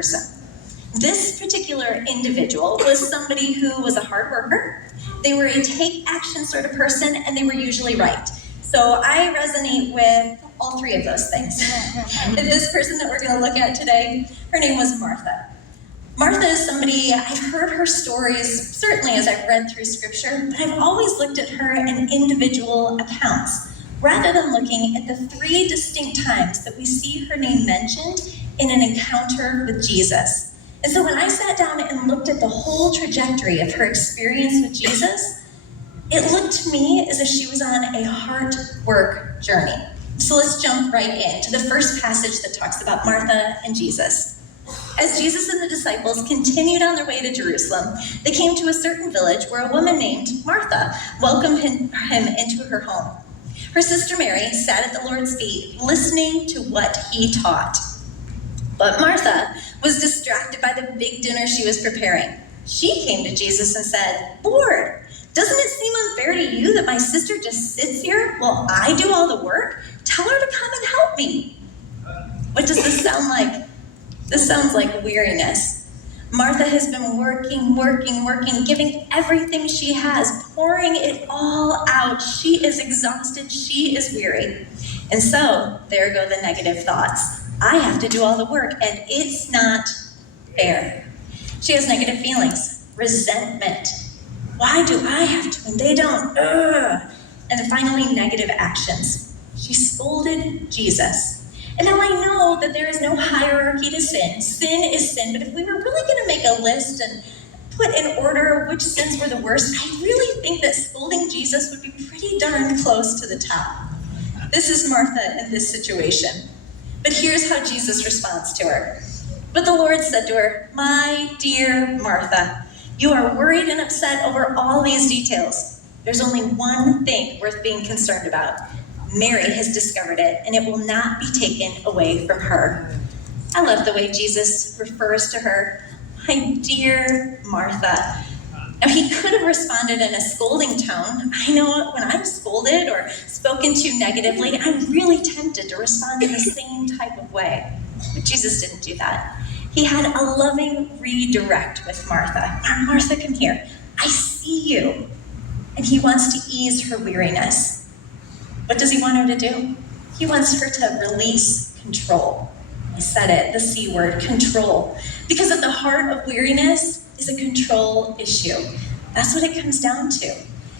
person. This particular individual was somebody who was a hard worker. They were a take action sort of person, and they were usually right. So I resonate with all three of those things. And this person that we're going to look at today, her name was Martha. Martha is somebody, I've heard her stories, certainly as I've read through scripture, but I've always looked at her in individual accounts, rather than looking at the three distinct times that we see her name mentioned in an encounter with Jesus. And so when I sat down and looked at the whole trajectory of her experience with Jesus, it looked to me as if she was on a heart work journey. So let's jump right into the first passage that talks about Martha and Jesus. As Jesus and the disciples continued on their way to Jerusalem, they came to a certain village where a woman named Martha welcomed him into her home. Her sister Mary sat at the Lord's feet, listening to what he taught. But Martha was distracted by the big dinner she was preparing. She came to Jesus and said, "Lord, doesn't it seem unfair to you that my sister just sits here while I do all the work? Tell her to come and help me." What does this sound like? This sounds like weariness. Martha has been working, giving everything she has, pouring it all out. She is exhausted, she is weary. And so, there go the negative thoughts. I have to do all the work, and it's not fair. She has negative feelings, resentment. Why do I have to and they don't? Ugh. And then finally, negative actions. She scolded Jesus. And now I know that there is no hierarchy to sin. Sin is sin, but if we were really going to make a list and put in order which sins were the worst, I really think that scolding Jesus would be pretty darn close to the top. This is Martha in this situation. But here's how Jesus responds to her. But the Lord said to her, "My dear Martha, you are worried and upset over all these details. There's only one thing worth being concerned about. Mary has discovered it, and it will not be taken away from her." I love the way Jesus refers to her, "My dear Martha." Now, he could have responded in a scolding tone. I know when I'm scolded or spoken to negatively, I'm really tempted to respond in the same type of way. But Jesus didn't do that. He had a loving redirect with Martha. "Martha, come here. I see you." And he wants to ease her weariness. What does he want her to do? He wants her to release control. I said it, the C word, control. Because at the heart of weariness is a control issue. That's what it comes down to.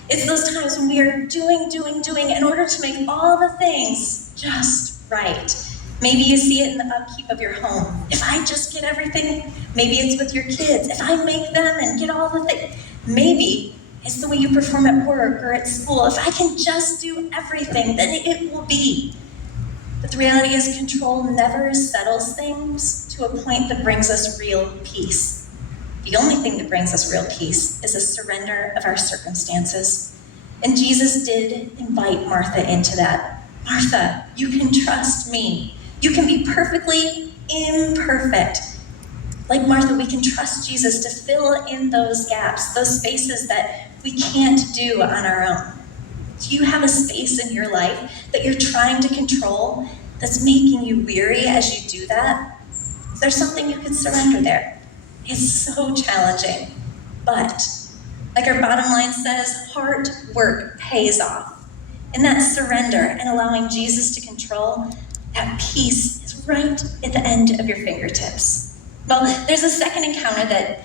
It's those times when we are doing in order to make all the things just right. Maybe you see it in the upkeep of your home. If I just get everything, maybe it's with your kids. If I make them and get all the things, maybe it's the way you perform at work or at school. If I can just do everything, then it will be. But the reality is control never settles things to a point that brings us real peace. The only thing that brings us real peace is a surrender of our circumstances. And Jesus did invite Martha into that. "Martha, you can trust me. You can be perfectly imperfect." Like Martha, we can trust Jesus to fill in those gaps, those spaces that we can't do on our own. Do you have a space in your life that you're trying to control that's making you weary as you do that? Is there something you can surrender there? It's so challenging. But, like our bottom line says, hard work pays off. And that surrender and allowing Jesus to control, that peace is right at the end of your fingertips. Well, there's a second encounter that